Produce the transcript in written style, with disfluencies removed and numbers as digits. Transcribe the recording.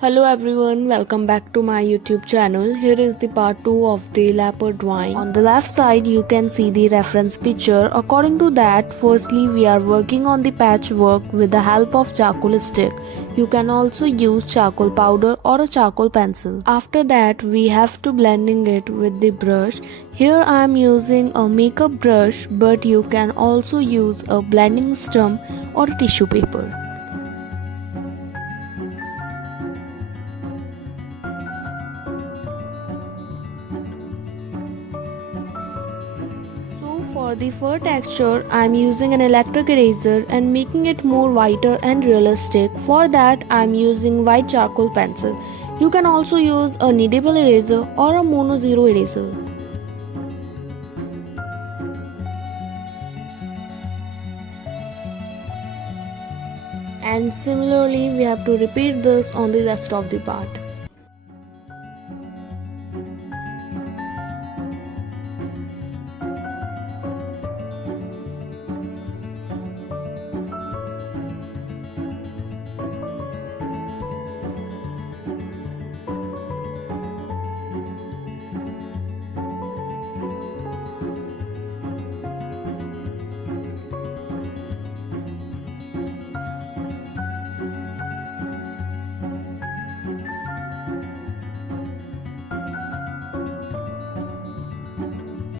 Hello everyone, welcome back to my YouTube channel. Here is the part 2 of the leopard drawing. On the left side you can see the reference picture. According to that, firstly we are working on the patchwork with the help of charcoal stick. You can also use charcoal powder or a charcoal pencil. After that we have to blending it with the brush. Here I am using a makeup brush, but you can also use a blending stump or a tissue paper. So for the fur texture, I am using an electric eraser and making it more whiter and realistic. For that, I am using white charcoal pencil. You can also use a kneadable eraser or a mono zero eraser. And similarly, we have to repeat this on the rest of the part.